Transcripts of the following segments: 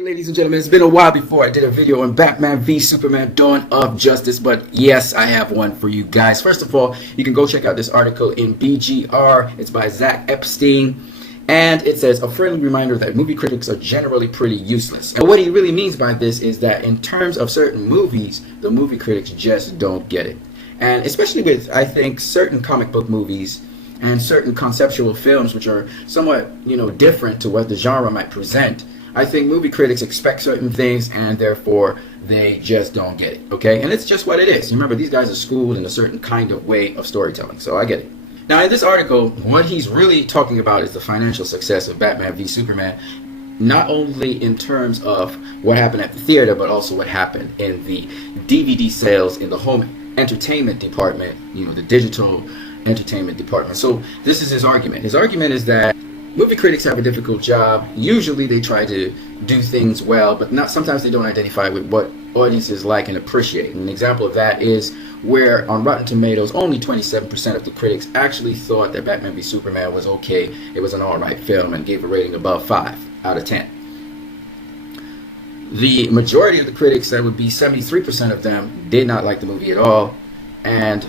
Hey, ladies and gentlemen, it's been a while before I did a video on Batman v Superman Dawn of Justice, but yes, I have one for you guys. First of all, you can go check out this article in BGR. It's by Zach Epstein, and it says, a friendly reminder that movie critics are generally pretty useless. And what he really means by this is that in terms of certain movies, the movie critics just don't get it. And especially with, I think, certain comic book movies and certain conceptual films which are somewhat, different to what the genre might present, I think movie critics expect certain things and therefore they just don't get it, okay? And it's just what it is. Remember, these guys are schooled in a certain kind of way of storytelling, so I get it. Now, in this article, what he's really talking about is the financial success of Batman v Superman, not only in terms of what happened at the theater, but also what happened in the DVD sales in the home entertainment department, the digital entertainment department. So this is his argument. His argument is that movie critics have a difficult job. Usually they try to do things well, but sometimes they don't identify with what audiences like and appreciate. And an example of that is where on Rotten Tomatoes, only 27% of the critics actually thought that Batman v Superman was okay. It was an alright film and gave a rating above 5 out of 10. The majority of the critics, that would be 73% of them, did not like the movie at all, and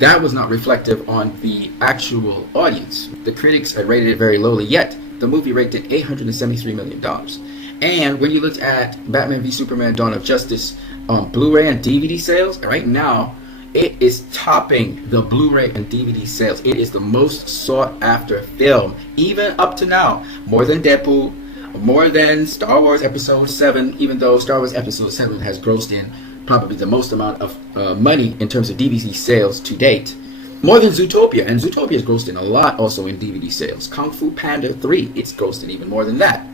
that was not reflective on the actual audience. The critics had rated it very lowly, yet the movie rated $873 million. And when you looked at Batman v Superman Dawn of Justice on Blu-ray and DVD sales, right now it is topping the Blu-ray and DVD sales. It is the most sought after film, even up to now. More than Deadpool, more than Star Wars Episode 7, even though Star Wars Episode 7 has grossed in probably the most amount of money in terms of DVD sales to date. More than Zootopia, and Zootopia has grossed in a lot also in DVD sales. Kung Fu Panda 3, it's grossed in even more than that.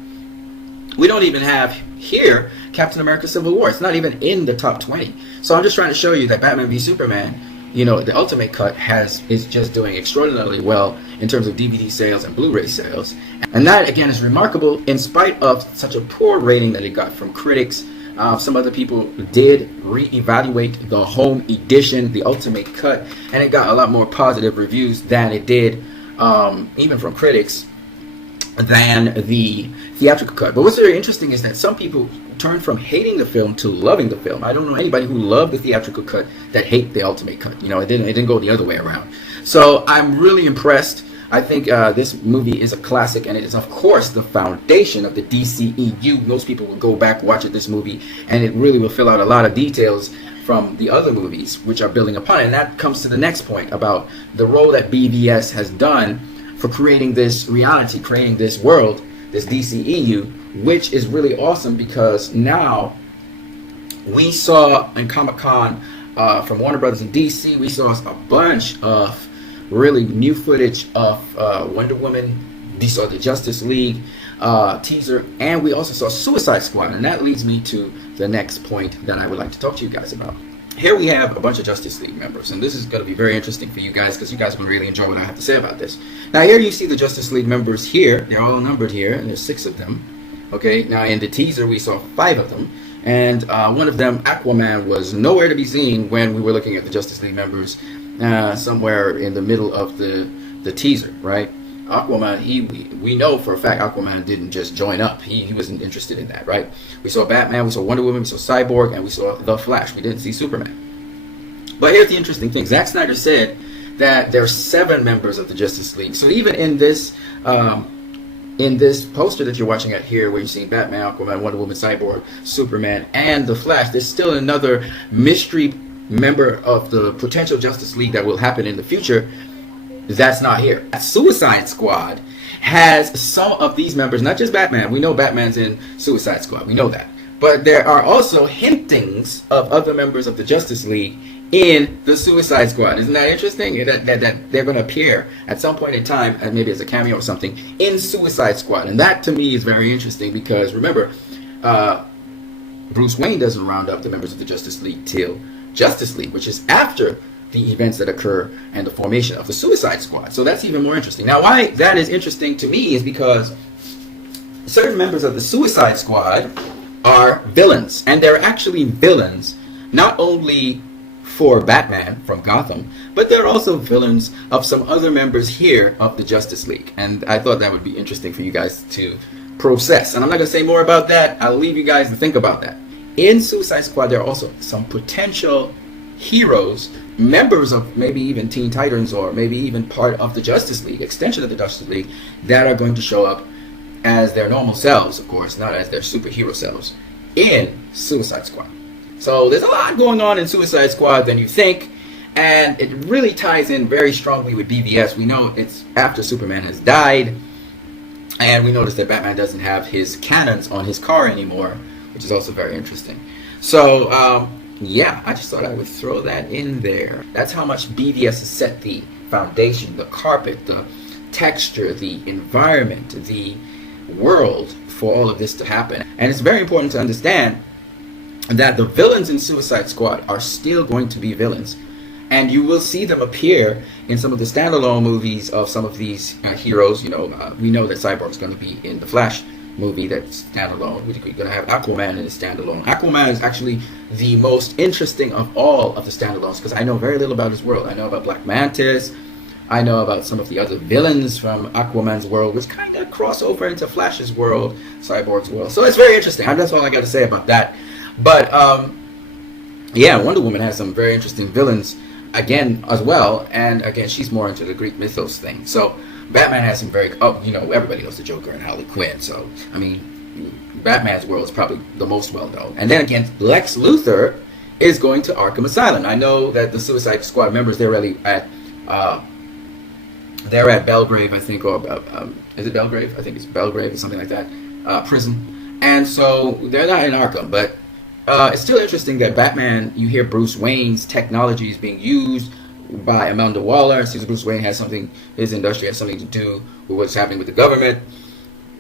We don't even have here Captain America Civil War. It's not even in the top 20. So I'm just trying to show you that Batman v Superman, the Ultimate Cut is just doing extraordinarily well in terms of DVD sales and Blu-ray sales. And that, again, is remarkable in spite of such a poor rating that it got from critics. Some other people did re-evaluate the home edition, the Ultimate Cut, and it got a lot more positive reviews than it did, even from critics, than the theatrical cut. But what's very interesting is that some people turned from hating the film to loving the film. I don't know anybody who loved the theatrical cut that hate the Ultimate Cut. It didn't go the other way around. So I'm really impressed. I think this movie is a classic, and it is, of course, the foundation of the DCEU. Most people will go back, watch this movie, and it really will fill out a lot of details from the other movies, which are building upon it. And that comes to the next point about the role that BVS has done for creating this reality, creating this world, this DCEU, which is really awesome because now we saw in Comic-Con from Warner Brothers in DC, we saw a bunch of really new footage of Wonder Woman. We saw the Justice League teaser, and we also saw Suicide Squad, and that leads me to the next point that I would like to talk to you guys about. Here we have a bunch of Justice League members, and this is going to be very interesting for you guys because you guys will really enjoy what I have to say about this. Now here you see the Justice League members here. They're all numbered here, and there's 6 of them. Okay, now in the teaser we saw 5 of them, and one of them, Aquaman, was nowhere to be seen when we were looking at the Justice League members. Somewhere in the middle of the teaser, right? Aquaman, we know for a fact Aquaman didn't just join up. He wasn't interested in that, right? We saw Batman, we saw Wonder Woman, we saw Cyborg, and we saw The Flash. We didn't see Superman. But here's the interesting thing. Zack Snyder said that there are 7 members of the Justice League. So even in this poster that you're watching at here, where you're seeing Batman, Aquaman, Wonder Woman, Cyborg, Superman, and The Flash, there's still another mystery member of the potential Justice League that will happen in the future that's not here. Suicide Squad has some of these members, not just Batman. We know Batman's in Suicide Squad. We know that. But there are also hintings of other members of the Justice League in the Suicide Squad. Isn't that interesting? That they're going to appear at some point in time, and maybe as a cameo or something, in Suicide Squad. And that, to me, is very interesting because, remember, Bruce Wayne doesn't round up the members of the Justice League till Justice League, which is after the events that occur and the formation of the Suicide Squad. So that's even more interesting. Now, why that is interesting to me is because certain members of the Suicide Squad are villains, and they're actually villains not only for Batman from Gotham, but they're also villains of some other members here of the Justice League. And I thought that would be interesting for you guys to process. And I'm not going to say more about that. I'll leave you guys to think about that. In Suicide Squad, there are also some potential heroes, members of maybe even Teen Titans, or maybe even part of the Justice League, extension of the Justice League, that are going to show up as their normal selves, of course, not as their superhero selves, in Suicide Squad. So there's a lot going on in Suicide Squad than you think, and it really ties in very strongly with BVS. We know it's after Superman has died, and we notice that Batman doesn't have his cannons on his car anymore, which is also very interesting. So, yeah, I just thought I would throw that in there. That's how much BVS has set the foundation, the carpet, the texture, the environment, the world for all of this to happen. And it's very important to understand that the villains in Suicide Squad are still going to be villains. And you will see them appear in some of the standalone movies of some of these heroes. You know, we know that Cyborg's going to be in the Flash movie that's standalone. We're going to have Aquaman in the standalone. Aquaman is actually the most interesting of all of the standalones because I know very little about his world. I know about Black Mantis. I know about some of the other villains from Aquaman's world, which kind of cross over into Flash's world, Cyborg's world. So it's very interesting. That's all I got to say about that. But, yeah, Wonder Woman has some very interesting villains again as well. And again, she's more into the Greek mythos thing. So Batman has some very, everybody knows the Joker and Harley Quinn. So, I mean, Batman's world is probably the most well known. And then again, Lex Luthor is going to Arkham Asylum. I know that the Suicide Squad members, they're really at Belgrave, I think, or is it Belgrave? I think it's Belgrave or something like that, prison. And so they're not in Arkham, but it's still interesting that Batman, you hear Bruce Wayne's technology is being used by Amanda Waller. Since Bruce Wayne has something, his industry has something to do with what's happening with the government.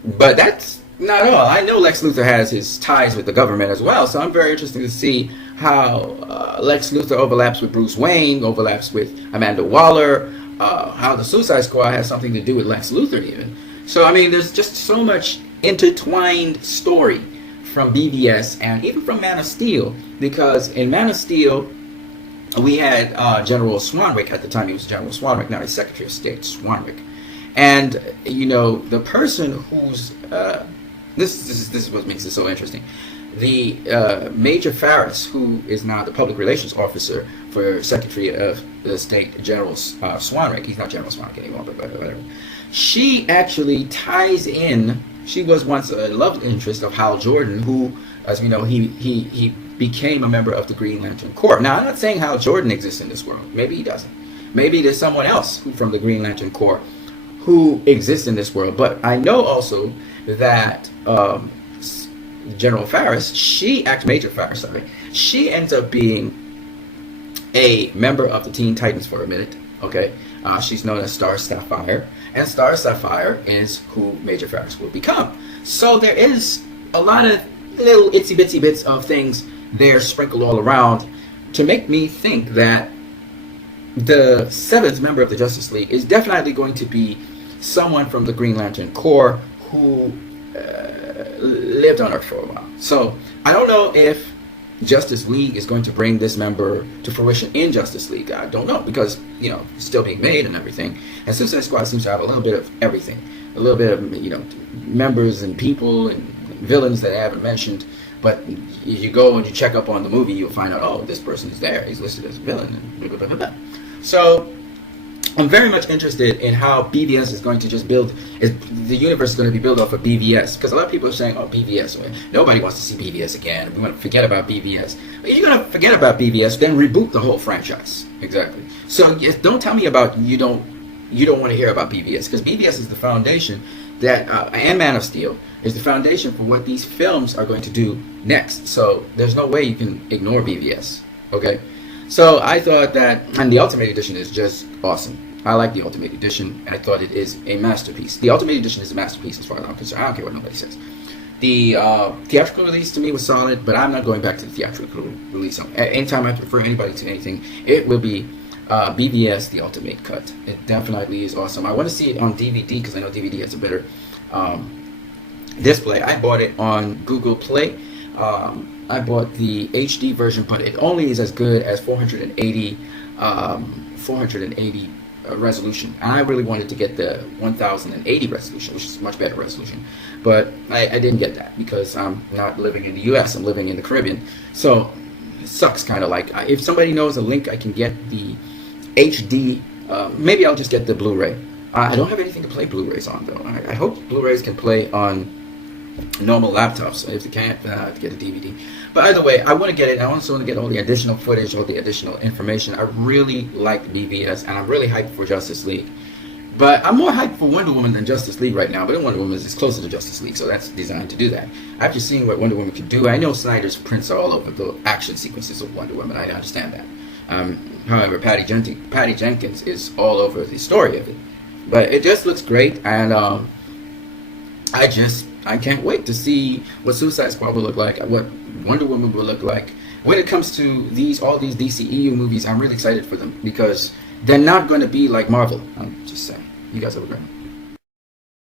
But that's not all. I know Lex Luthor has his ties with the government as well, so I'm very interested to see how Lex Luthor overlaps with Bruce Wayne, overlaps with Amanda Waller, how the Suicide Squad has something to do with Lex Luthor even. So, I mean, there's just so much intertwined story from BVS and even from Man of Steel, because in Man of Steel, we had General Swanwick. At the time he was General Swanwick, now he's Secretary of State Swanwick. And, you know, the person who's, this is what makes it so interesting. The Major Farris, who is now the public relations officer for Secretary of the State, General Swanwick, he's not General Swanwick anymore, but whatever. She actually ties in, she was once a love interest of Hal Jordan, who, as we know, he became a member of the Green Lantern Corps. Now, I'm not saying Hal Jordan exists in this world. Maybe he doesn't. Maybe there's someone else from the Green Lantern Corps who exists in this world. But I know also that General Farris, Major Farris, sorry, she ends up being a member of the Teen Titans for a minute, okay? She's known as Star Sapphire, and Star Sapphire is who Major Farris will become. So there is a lot of little itsy bitsy bits of things there sprinkled all around to make me think that the seventh member of the Justice League is definitely going to be someone from the Green Lantern Corps who lived on Earth for a while. So I don't know if Justice League is going to bring this member to fruition in Justice League. I don't know, because, you know, it's still being made and everything. And Suicide Squad seems to have a little bit of everything. A little bit of, you know, members and people and villains that I haven't mentioned. But if you go and you check up on the movie, you'll find out, oh, this person is there. He's listed as a villain. And blah, blah, blah, blah. So I'm very much interested in how BVS is going to just build, the universe is going to be built off of BVS. Because a lot of people are saying, oh, BVS, nobody wants to see BVS again. We want to forget about BVS. But if you're going to forget about BVS, then reboot the whole franchise. Exactly. So don't tell me about you don't want to hear about BVS. Because BVS is the foundation that, and Man of Steel, is the foundation for what these films are going to do next. So there's no way you can ignore BVS. Okay? So I thought that, and the Ultimate Edition is just awesome. I like the Ultimate Edition, and I thought it is a masterpiece. The Ultimate Edition is a masterpiece as far as I'm concerned. I don't care what nobody says. The theatrical release to me was solid, but I'm not going back to the theatrical release. Anytime I refer anybody to anything, it will be BVS, the Ultimate Cut. It definitely is awesome. I want to see it on DVD because I know DVD has a better display. I bought it on Google Play. I bought the HD version, but it only is as good as 480 resolution. And I really wanted to get the 1080 resolution, which is much better resolution. But I didn't get that because I'm not living in the US, I'm living in the Caribbean. So it sucks kind of like. If somebody knows a link I can get the HD, maybe I'll just get the Blu-ray. I don't have anything to play Blu-rays on though. I hope Blu-rays can play on normal laptops. If they can't, then I have to get a DVD. But either way, I want to get it. I also want to get all the additional footage, all the additional information. I really like BVS, and I'm really hyped for Justice League. But I'm more hyped for Wonder Woman than Justice League right now. But Wonder Woman is closer to Justice League, so that's designed to do that. After seeing what Wonder Woman can do, I know Snyder's prints are all over the action sequences of Wonder Woman. I understand that. However, Patty Jenkins is all over the story of it. But it just looks great, and I can't wait to see what Suicide Squad will look like, what Wonder Woman will look like. When it comes to all these DCEU movies, I'm really excited for them because they're not going to be like Marvel. I'm just saying. You guys have a great one.